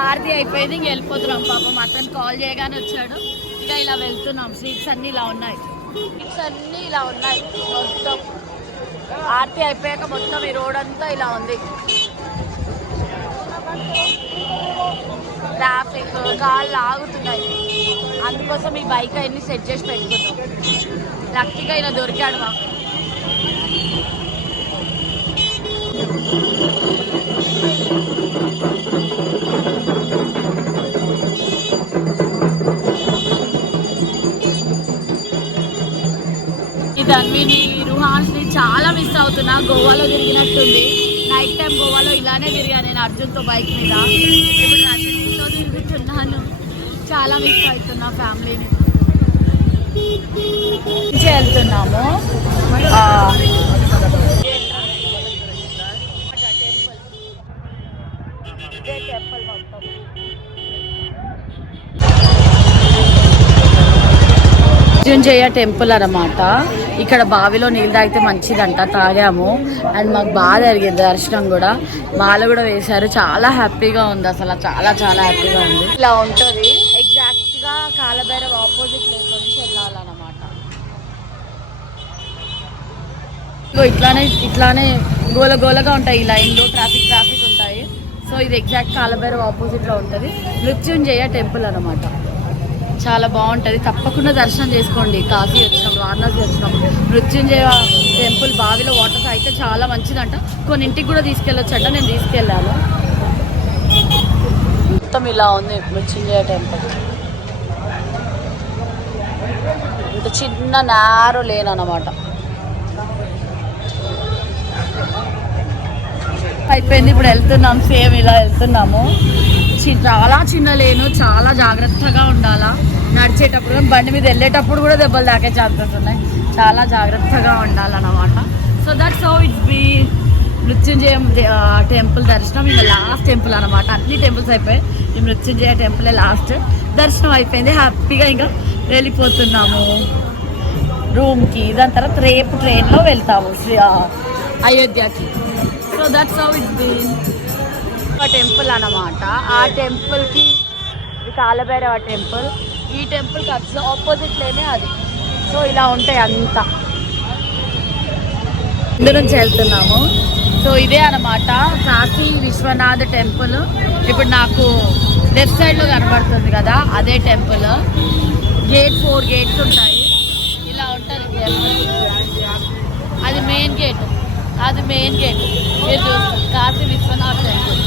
హారతి అయిపోయింది, ఇంక వెళ్ళిపోతున్నాం. పాపం అతను కాల్ చేయగానే వచ్చాడు. ఇంకా ఇలా వెళ్తున్నాం. స్వీట్స్ అన్నీ ఇలా ఉన్నాయి, మొత్తం ఆర్తి అయిపోయాక మొత్తం ఈ రోడ్ అంతా ఇలా ఉంది. ట్రాఫిక్, కాళ్ళు ఆగుతున్నాయి. అందుకోసం ఈ బైక్ అన్ని సెట్ చేసి పెట్టుకున్నాం. లక్కీగా ఇలా దొరికాడు మాకు. ధన్విని, రుహాన్స్ని చాలా మిస్ అవుతున్నా. గోవాలో తిరిగినట్టుంది. నైట్ టైం గోవాలో ఇలానే తిరిగాను నేను అర్జున్తో బైక్ మీద. ఇప్పుడు రజనీతో తిరుగుతున్నాను. చాలా మిస్ అవుతున్నా ఫ్యామిలీని. వెళ్తున్నాము టెంపుల్ మొత్తం. మృత్యుంజయ టెంపుల్ అన్నమాట. ఇక్కడ బావిలో నీళ్ళు తాగితే మంచిదంట, తాగాము. అండ్ మాకు బాగా జరిగింది దర్శనం కూడా. మాల కూడా వేశారు. చాలా హ్యాపీగా ఉంది, అసలు చాలా చాలా హ్యాపీగా ఉంది. ఇలా ఉంటుంది ఎగ్జాక్ట్ గా కాలభైరవ్ ఆపోజిట్ ప్లేస్ నుంచి వెళ్ళాలన్నమాట. ఇట్లానే గోలగోలగా ఉంటాయి ఈ లైన్లో, ట్రాఫిక్ ఉంటాయి. సో ఇది ఎగ్జాక్ట్ కాలభైరవ్ ఆపోజిట్ లో ఉంటుంది. మృత్యుంజయ టెంపుల్ అన్నమాట. చాలా బాగుంటుంది, తప్పకుండా దర్శనం చేసుకోండి. కాశీ వచ్చినప్పుడు, వారణాసి వచ్చినప్పుడు మృత్యుంజయ టెంపుల్ బావిలో వాటర్ అయితే చాలా మంచిదంట. కొన్ని ఇంటికి కూడా తీసుకెళ్ళొచ్చంట, నేను తీసుకెళ్ళాను. మొత్తం ఇలా ఉంది మృత్యుంజయ టెంపుల్. ఇంత చిన్న నారో లేన్ అన్నమాట. అయిపోయింది, ఇప్పుడు వెళ్తున్నాం. సేమ్ ఇలా వెళ్తున్నాము. చాలా చిన్న లేను, చాలా జాగ్రత్తగా ఉండాలా నడిచేటప్పుడు. బండి మీద వెళ్ళేటప్పుడు కూడా దెబ్బలు తాకే ఛాన్సెస్ ఉన్నాయి. చాలా జాగ్రత్తగా ఉండాలన్నమాట. So that's how it's be. Mrityunjaya temple దర్శనం ఇంకా లాస్ట్ టెంపుల్ అనమాట. అన్ని టెంపుల్స్ అయిపోయాయి, ఈ మృత్యుంజయ టెంపులే లాస్ట్. దర్శనం అయిపోయింది, హ్యాపీగా ఇంకా వెళ్ళిపోతున్నాము రూమ్కి. దాని తర్వాత రేపు ట్రైన్లో వెళ్తాము అయోధ్యకి. So that's how it's be. Temple అన్నమాట. ఆ టెంపుల్కి కాలభైరవ టెంపుల్, ఈ టెంపుల్కి అసలు ఆపోజిట్లోనే అది. సో ఇలా ఉంటాయి అంతా. ఇందు నుంచి వెళ్తున్నాము. సో ఇదే అన్నమాట కాశీ విశ్వనాథ్ టెంపుల్. ఇప్పుడు నాకు లెఫ్ట్ సైడ్లో కనబడుతుంది కదా, అదే టెంపుల్. గేట్ 4 గేట్స్ ఉంటాయి. ఇలా ఉంటుంది టెంపుల్. అది మెయిన్ గేట్, మీరు చూస్తారు కాశీ విశ్వనాథ్ టెంపుల్.